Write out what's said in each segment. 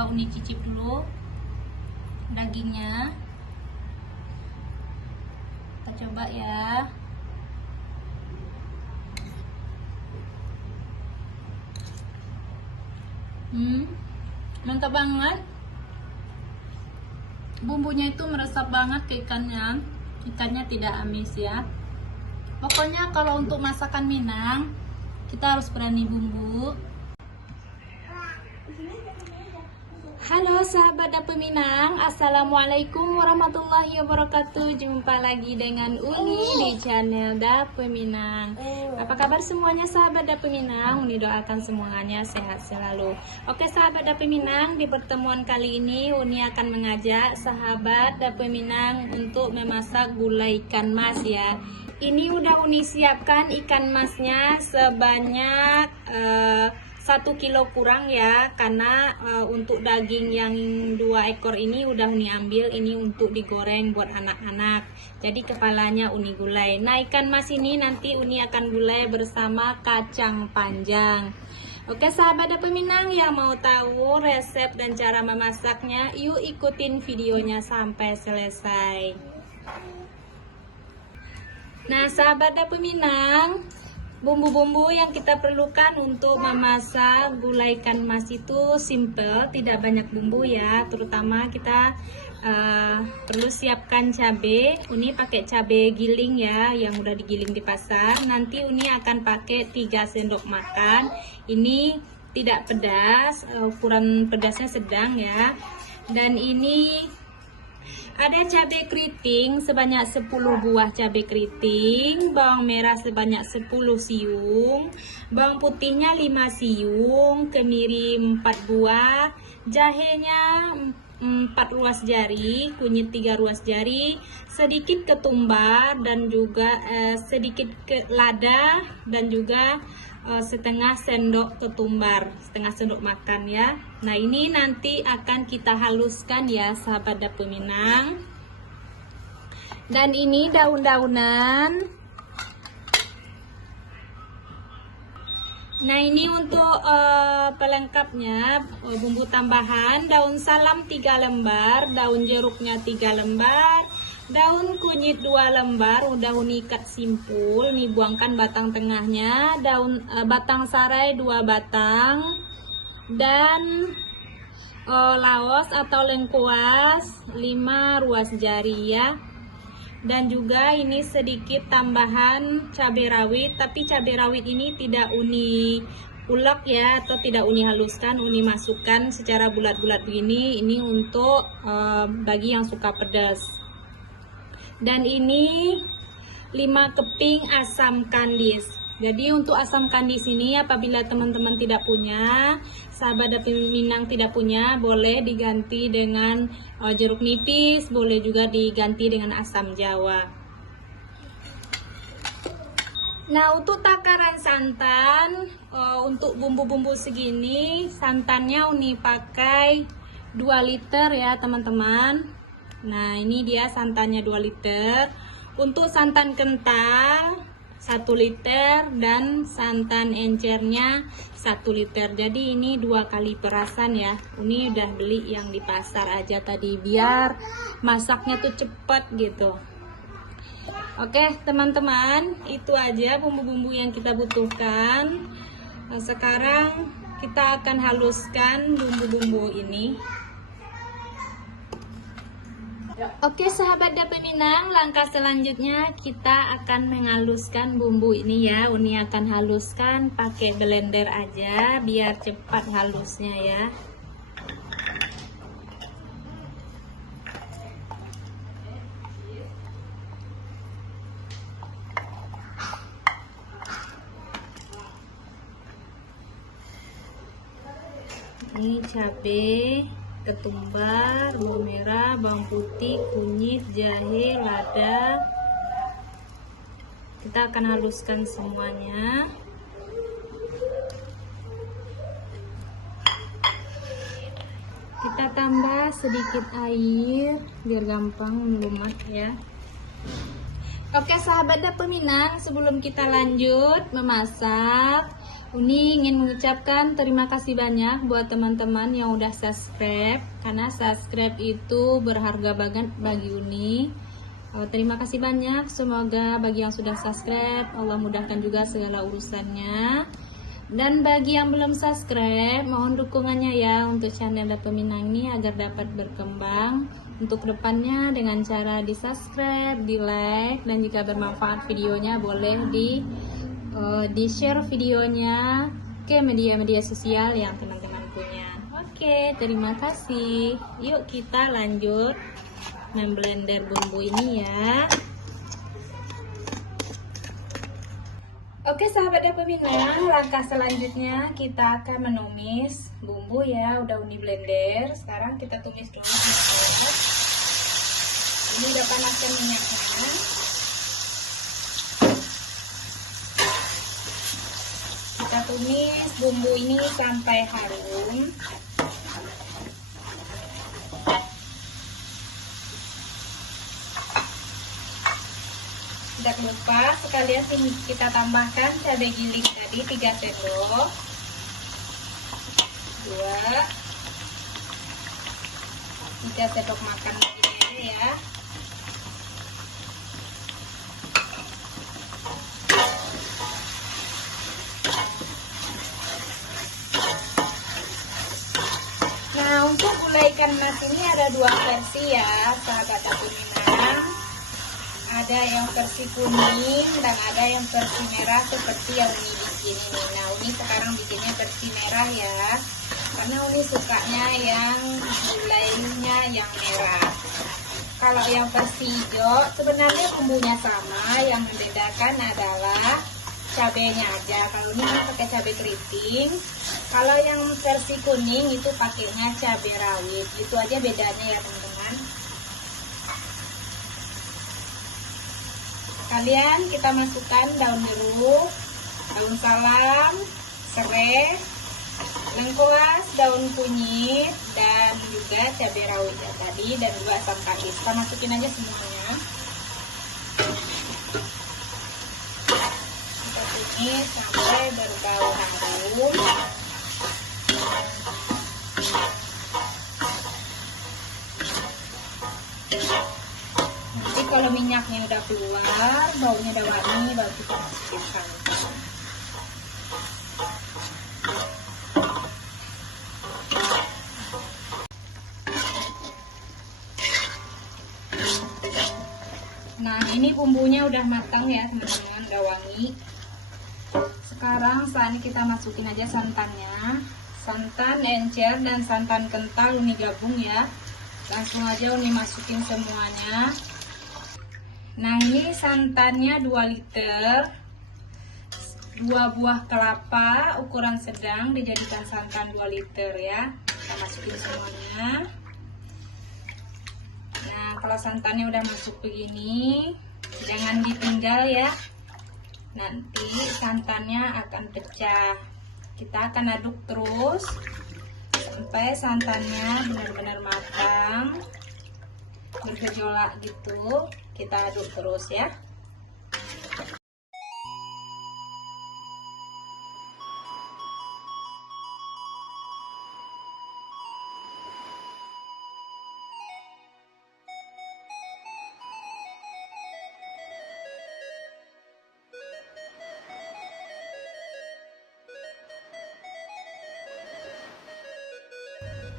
coba Uni cicip dulu dagingnya. Kita coba ya. Mantap banget. Bumbunya itu meresap banget ke ikannya. Ikannya tidak amis ya. Pokoknya kalau untuk masakan Minang, kita harus berani bumbu. Halo sahabat Dapur Minang, Assalamualaikum warahmatullahi wabarakatuh. Jumpa lagi dengan Uni di channel Dapur Minang. Apa kabar semuanya sahabat Dapur Minang? Uni doakan semuanya sehat selalu. Oke sahabat Dapur Minang, di pertemuan kali ini Uni akan mengajak sahabat Dapur Minang untuk memasak gulai ikan mas ya. Ini udah Uni siapkan ikan masnya sebanyak 1 kilo kurang ya, karena untuk daging yang 2 ekor ini udah Uni ambil, ini untuk digoreng buat anak-anak. Jadi kepalanya Uni gulai. Nah, ikan mas ini nanti Uni akan gulai bersama kacang panjang. Oke sahabat Dapur Minang yang mau tahu resep dan cara memasaknya, yuk ikutin videonya sampai selesai. Nah sahabat Dapur Minang, bumbu-bumbu yang kita perlukan untuk memasak gulai ikan mas itu simple, tidak banyak bumbu ya. Terutama kita perlu siapkan cabai. Uni pakai cabai giling ya, yang udah digiling di pasar. Nanti Uni akan pakai 3 sendok makan. Ini tidak pedas, ukuran pedasnya sedang ya. Dan ini ada cabai keriting sebanyak 10 buah cabai keriting, bawang merah sebanyak 10 siung, bawang putihnya 5 siung, kemiri 4 buah, jahenya 4 ruas jari, kunyit 3 ruas jari, sedikit ketumbar dan juga sedikit lada dan juga setengah sendok ketumbar, setengah sendok makan ya. Nah ini nanti akan kita haluskan ya sahabat Dapur Minang. Dan ini daun-daunan. Nah ini untuk pelengkapnya, bumbu tambahan, daun salam 3 lembar, daun jeruknya 3 lembar, daun kunyit 2 lembar, udah Uni ikat simpul, nih buangkan batang tengahnya, daun batang sarai 2 batang, dan laos atau lengkuas 5 ruas jari ya. Dan juga ini sedikit tambahan cabai rawit, tapi cabai rawit ini tidak Uni ulek ya, atau tidak Uni haluskan, Uni masukkan secara bulat-bulat begini. Ini untuk bagi yang suka pedas. Dan ini 5 keping asam kandis. Jadi untuk asam kandis ini apabila teman-teman tidak punya, sahabat Dapur Minang tidak punya, boleh diganti dengan jeruk nipis, boleh juga diganti dengan asam jawa. Nah untuk takaran santan, untuk bumbu-bumbu segini, santannya Uni pakai 2 liter ya teman-teman. Nah ini dia santannya 2 liter. Untuk santan kental 1 liter dan santan encernya 1 liter. Jadi ini 2 kali perasan ya. Uni udah beli yang di pasar aja tadi biar masaknya tuh cepet gitu. Oke teman-teman, itu aja bumbu-bumbu yang kita butuhkan. Nah, sekarang kita akan haluskan bumbu-bumbu ini. Oke sahabat Dapur Minang, langkah selanjutnya kita akan menghaluskan bumbu ini ya. Uni akan haluskan pakai blender aja biar cepat halusnya ya. Ini cabai, ketumbar, bawang merah, bawang putih, kunyit, jahe, lada. Kita akan haluskan semuanya. Kita tambah sedikit air biar gampang melumat ya. Oke sahabat Dapur Minang, sebelum kita lanjut memasak, Uni ingin mengucapkan terima kasih banyak buat teman-teman yang udah subscribe, karena subscribe itu berharga banget bagi Uni. Terima kasih banyak, semoga bagi yang sudah subscribe Allah mudahkan juga segala urusannya. Dan bagi yang belum subscribe, mohon dukungannya ya untuk channel Dapur Minang ini agar dapat berkembang untuk kedepannya dengan cara di subscribe, di like, dan jika bermanfaat videonya boleh di share videonya ke media-media sosial yang teman-teman punya. Oke, terima kasih. Yuk kita lanjut memblender bumbu ini ya. Oke sahabat Dapur Minang, langkah selanjutnya kita akan menumis bumbu ya. Udah Uni blender, sekarang kita tumis dulu. Ini udah panaskan minyaknya. Kita tumis bumbu ini sampai harum. Tidak lupa sekalian kita tambahkan cabai giling tadi 3 sendok, 3 sendok makan begini ya. Nah, untuk gulai ikan mas ini ada 2 versi ya sahabat Dapur Minang. Ada yang versi kuning dan ada yang versi merah seperti yang Uni bikin ini. Nah, Uni sekarang bikinnya versi merah ya, karena Uni sukanya yang gulainya yang merah. Kalau yang versi hijau sebenarnya bumbunya sama, yang membedakan adalah cabenya aja. Kalau ini pakai cabai keriting, kalau yang versi kuning itu pakainya cabai rawit. Itu aja bedanya ya teman-teman. Kalian kita masukkan daun jeruk, daun salam, serai, lengkuas, daun kunyit, dan juga cabai rawit ya tadi, dan juga asam kabis. Kita masukin aja semuanya. Kita tumis sampai berbau harum. Nanti kalau minyaknya udah keluar, baunya udah wangi, baru kita masukin santan. Nah, ini bumbunya udah matang ya teman-teman, udah wangi. Sekarang saatnya kita masukin aja santannya. Santan encer dan santan kental Uni gabung ya. Langsung aja Uni masukin semuanya. Nah, ini santannya 2 liter, 2 buah kelapa ukuran sedang dijadikan santan 2 liter ya. Kita masukin semuanya. Nah, kalau santannya udah masuk begini, jangan ditinggal ya, nanti santannya akan pecah. Kita akan aduk terus sampai santannya benar-benar matang, bergejolak gitu. Kita aduk terus ya.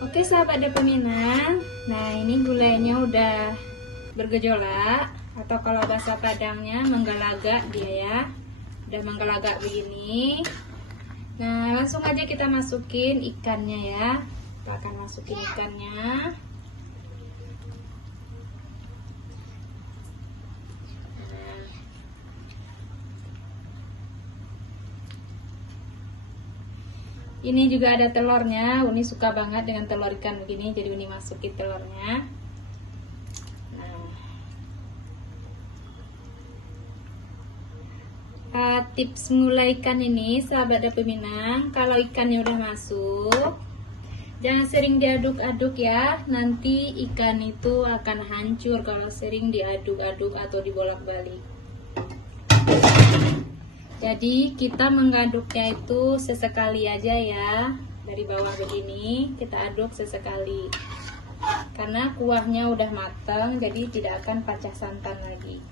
Oke sahabat Dapur Minang, nah ini gulainya udah bergejolak, atau kalau bahasa Padangnya menggelagak dia ya, udah menggelagak begini. Nah, langsung aja kita masukin ikannya ya. Kita akan masukin ikannya. Ini juga ada telurnya. Uni suka banget dengan telur ikan begini, jadi Uni masukin telurnya. Tips mulai ikan ini sahabat Dapur Minang, kalau ikannya udah masuk, jangan sering diaduk-aduk ya, nanti ikan itu akan hancur kalau sering diaduk-aduk atau dibolak-balik. Jadi kita mengaduknya itu sesekali aja ya. Dari bawah begini kita aduk sesekali. Karena kuahnya udah matang, jadi tidak akan pecah santan lagi.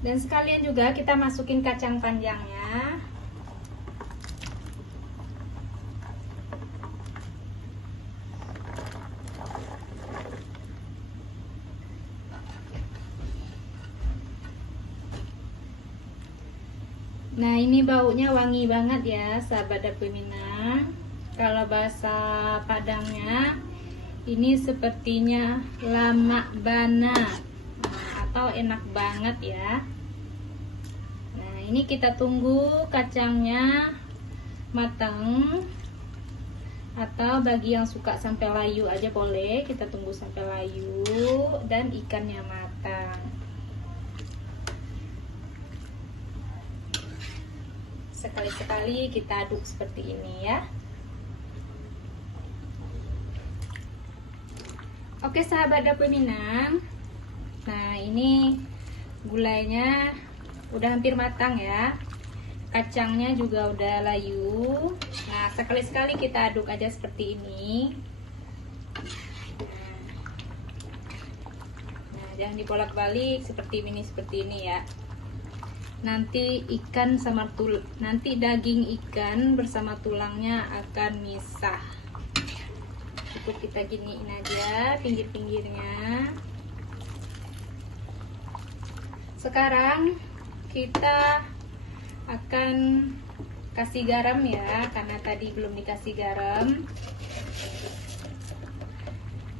Dan sekalian juga kita masukin kacang panjangnya. Nah, ini baunya wangi banget ya, sahabat Dapur Minang. Kalau bahasa Padangnya, ini sepertinya lamak bana, atau enak banget ya. Nah, ini kita tunggu kacangnya matang, atau bagi yang suka sampai layu aja boleh, kita tunggu sampai layu dan ikannya matang. Sekali-sekali kita aduk seperti ini ya. Oke sahabat Dapur Minang. Nah, ini gulainya udah hampir matang ya. Kacangnya juga udah layu. Nah, sekali-sekali kita aduk aja seperti ini. Nah, jangan dibolak-balik seperti ini ya. Nanti daging ikan bersama tulangnya akan misah. Cukup kita giniin aja pinggir-pinggirnya. Sekarang kita akan kasih garam ya, karena tadi belum dikasih garam.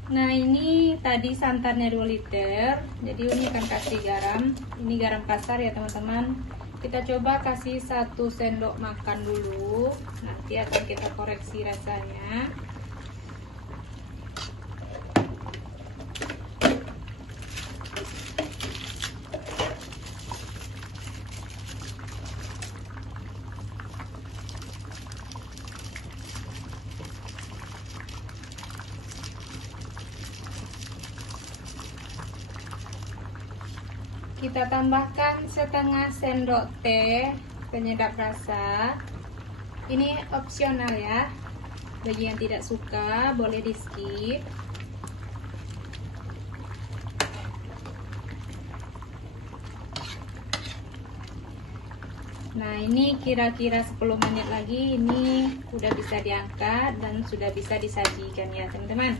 Nah, ini tadi santannya 2 liter, jadi ini akan kasih garam. Ini garam kasar ya teman-teman. Kita coba kasih 1 sendok makan dulu, nanti akan kita koreksi rasanya. Kita tambahkan setengah sendok teh penyedap rasa. Ini opsional ya. Bagi yang tidak suka boleh di skip. Nah, ini kira-kira 10 menit lagi ini udah bisa diangkat dan sudah bisa disajikan ya teman-teman.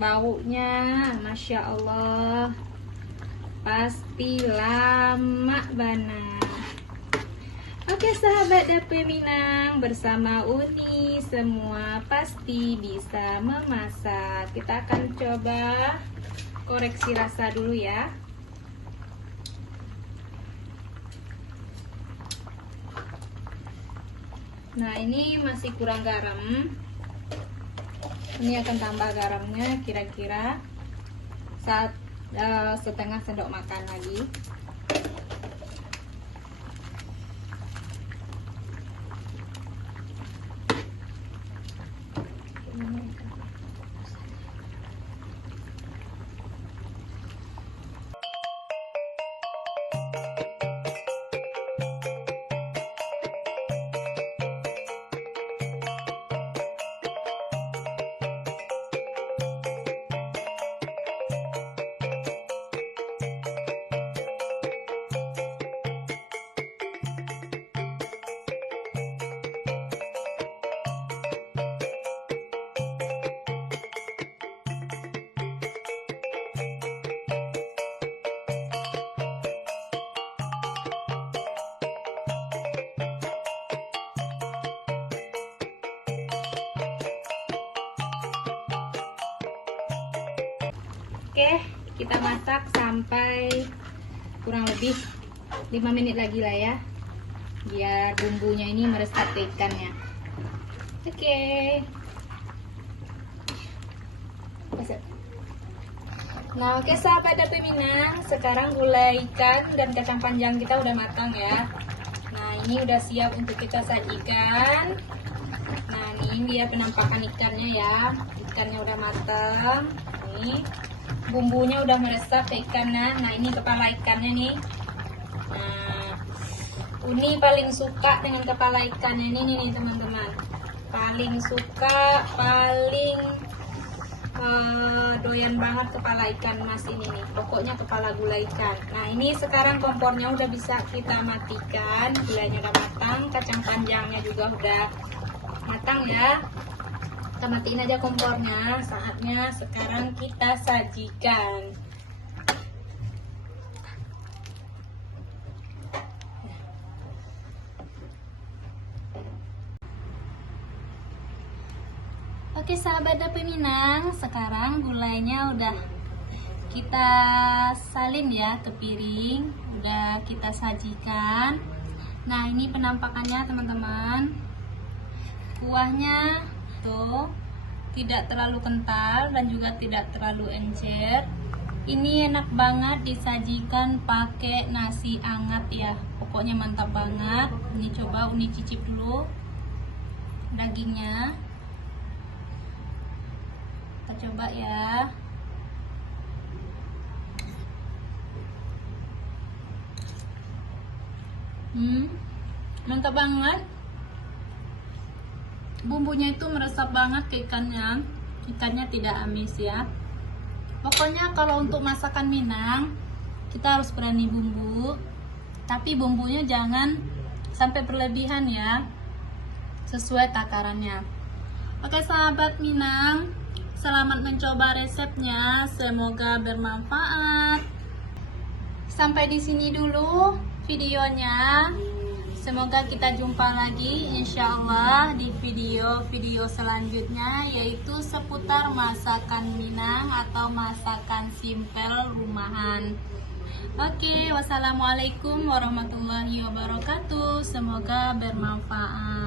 Baunya Masya Allah, pasti lama banget. Oke sahabat Dapur Minang, bersama Uni semua pasti bisa memasak. Kita akan coba koreksi rasa dulu ya. Nah, ini masih kurang garam. Ini akan tambah garamnya kira-kira setengah sendok makan lagi. Oke, kita masak sampai kurang lebih 5 menit lagi lah ya, biar bumbunya ini meresap ke ikannya. Oke. Nah, oke sahabat Dapur Minang, sekarang gulai ikan dan kacang panjang kita udah matang ya. Nah, ini udah siap untuk kita sajikan. Nah, ini dia penampakan ikannya ya. Ikannya udah matang. Nih. bumbunya udah meresap ke ikannya. Nah, ini kepala ikannya nih. Nah, Uni paling suka dengan kepala ikannya ini nih teman-teman. Paling suka, paling doyan banget kepala ikan mas ini nih. Pokoknya kepala gulai ikan. Nah, ini sekarang kompornya udah bisa kita matikan. Gulanya udah matang, kacang panjangnya juga udah matang ya. Kita matiin aja kompornya. Saatnya sekarang kita sajikan. Oke sahabat Dapur Minang, sekarang gulainya udah kita salin ya ke piring, udah kita sajikan. Nah, ini penampakannya teman-teman. Kuahnya tuh tidak terlalu kental dan juga tidak terlalu encer. Ini enak banget disajikan pakai nasi hangat ya. Pokoknya mantap banget. Ini coba Uni cicip dulu dagingnya. Kita coba ya. Mantap banget. Bumbunya itu meresap banget ke ikannya. Ikannya tidak amis ya. Pokoknya kalau untuk masakan Minang, kita harus berani bumbu. Tapi bumbunya jangan sampai berlebihan ya. Sesuai takarannya. Oke sahabat Minang, selamat mencoba resepnya. Semoga bermanfaat. Sampai di sini dulu videonya. Semoga kita jumpa lagi insya Allah di video-video selanjutnya, yaitu seputar masakan Minang atau masakan simpel rumahan. Oke, wassalamualaikum warahmatullahi wabarakatuh. Semoga bermanfaat.